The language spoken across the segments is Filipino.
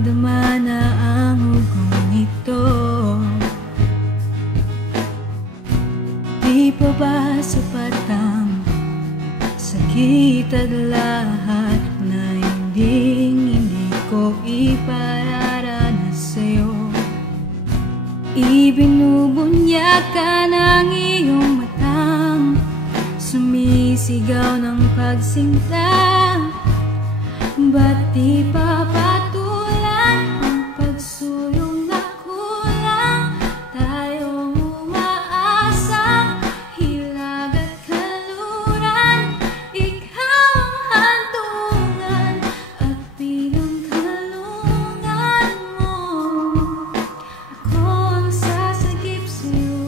damang-dama na ang ugong ito. Di pa ba sapat ang sakit at lahat na hindi ko ipararanas sa'yo? Ibinubunyag ka ng iyong matang, sumisigaw ng pagsinta. Ba't di pa patulan ang pagsulong na kulang? Tayong umaasang hilag at kaluran. Ikaw ang hantungan at pinangkalungan mo. Ako ang sasagip sa'yo.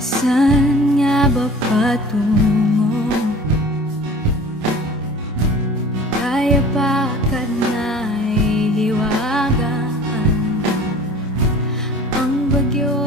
Saan nga ba patungo? Kaya pa ka na ihiwagaan ang bagyo